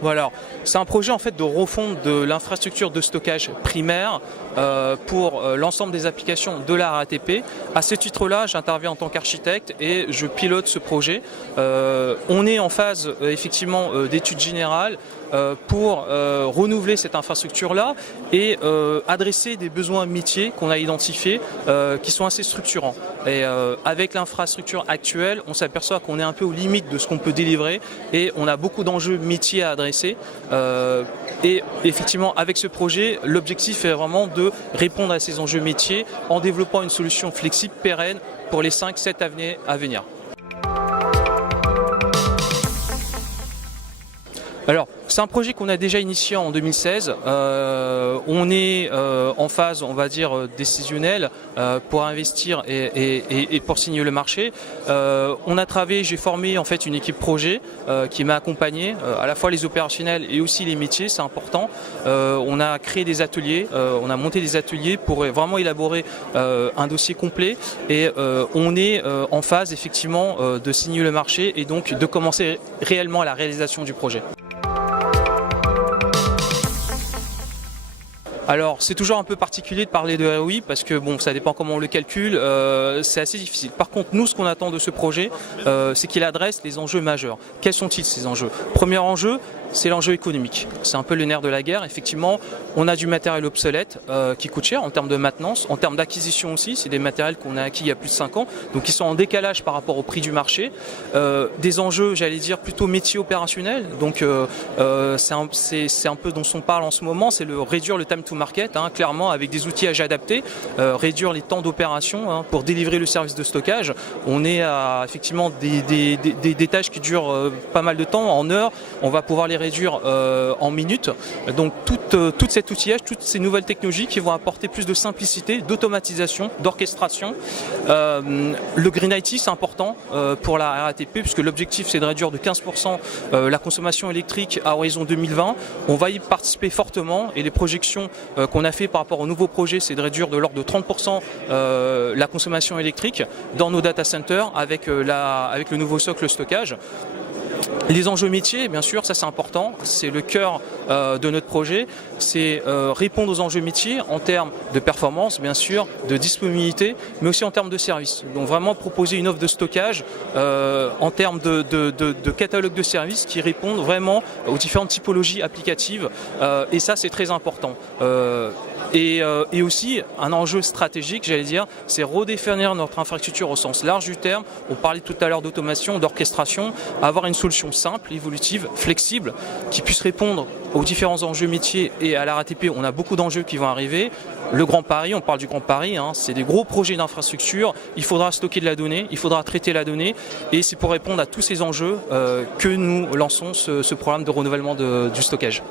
Voilà, c'est un projet en fait de refonte de l'infrastructure de stockage primaire pour l'ensemble des applications de la RATP. À ce titre-là, j'interviens en tant qu'architecte et je pilote ce projet. On est en phase effectivement d'études générales pour renouveler cette infrastructure-là et adresser des besoins métiers qu'on a identifiés qui sont assez structurants. Et avec l'infrastructure actuelle, on s'aperçoit qu'on est un peu aux limites de ce qu'on peut délivrer et on a beaucoup d'enjeux métiers à adresser. Et effectivement, avec ce projet, l'objectif est vraiment de répondre à ces enjeux métiers en développant une solution flexible, pérenne pour les 5-7 années à venir. Alors, c'est un projet qu'on a déjà initié en 2016. On est en phase, on va dire, décisionnelle pour investir et pour signer le marché. On a travaillé, j'ai formé en fait une équipe projet qui m'a accompagné, à la fois les opérationnels et aussi les métiers, c'est important. On a créé des ateliers, on a monté des ateliers pour vraiment élaborer un dossier complet et on est en phase effectivement de signer le marché et donc de commencer réellement la réalisation du projet. Alors c'est toujours un peu particulier de parler de ROI parce que bon, ça dépend comment on le calcule, c'est assez difficile. Par contre, nous ce qu'on attend de ce projet, c'est qu'il adresse les enjeux majeurs. Quels sont-ils ces enjeux? Premier enjeu, c'est l'enjeu économique. C'est un peu le nerf de la guerre. Effectivement, on a du matériel obsolète qui coûte cher en termes de maintenance, en termes d'acquisition aussi. C'est des matériels qu'on a acquis il y a plus de 5 ans, donc ils sont en décalage par rapport au prix du marché. Des enjeux, j'allais dire, plutôt métier opérationnel. Donc c'est un peu dont on parle en ce moment, c'est le réduire le time to market, clairement avec des outillages adaptés, réduire les temps d'opération pour délivrer le service de stockage. On est à effectivement des tâches qui durent pas mal de temps, en heures. On va pouvoir les réduire en minutes. Donc tout cet outillage, toutes ces nouvelles technologies qui vont apporter plus de simplicité, d'automatisation, d'orchestration. Le Green IT, c'est important pour la RATP puisque l'objectif c'est de réduire de 15% la consommation électrique à horizon 2020. On va y participer fortement et les projections qu'on a fait par rapport au nouveau projet, c'est de réduire de l'ordre de 30% la consommation électrique dans nos data centers avec le nouveau socle stockage. Les enjeux métiers, bien sûr, ça c'est important, c'est le cœur de notre projet, c'est répondre aux enjeux métiers en termes de performance, bien sûr, de disponibilité, mais aussi en termes de services. Donc vraiment proposer une offre de stockage en termes de catalogue de services qui répondent vraiment aux différentes typologies applicatives et ça c'est très important. Et aussi un enjeu stratégique, j'allais dire, c'est redéfinir notre infrastructure au sens large du terme. On parlait tout à l'heure d'automation, d'orchestration, avoir une solution simple, évolutive, flexible, qui puisse répondre aux différents enjeux métiers. Et à la RATP, on a beaucoup d'enjeux qui vont arriver. Le Grand Paris, on parle du Grand Paris, c'est des gros projets d'infrastructure. Il faudra stocker de la donnée, il faudra traiter la donnée. Et c'est pour répondre à tous ces enjeux que nous lançons ce programme de renouvellement du stockage.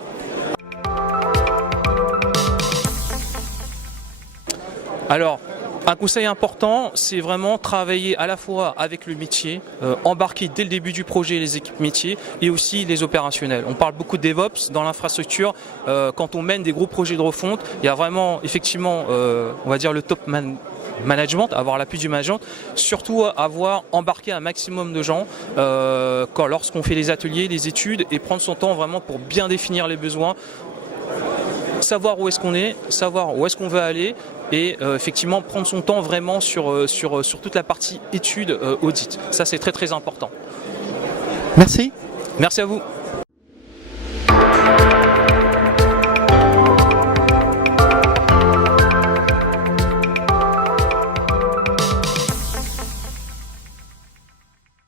Alors, un conseil important, c'est vraiment travailler à la fois avec le métier, embarquer dès le début du projet les équipes métiers et aussi les opérationnels. On parle beaucoup de DevOps dans l'infrastructure. Quand on mène des gros projets de refonte, il y a vraiment effectivement, on va dire le top management, avoir l'appui du management, surtout avoir embarqué un maximum de gens lorsqu'on fait les ateliers, les études et prendre son temps vraiment pour bien définir les besoins. Savoir où est-ce qu'on est, savoir où est-ce qu'on veut aller et effectivement prendre son temps vraiment sur toute la partie études, audit. Ça c'est très très important. Merci. Merci à vous.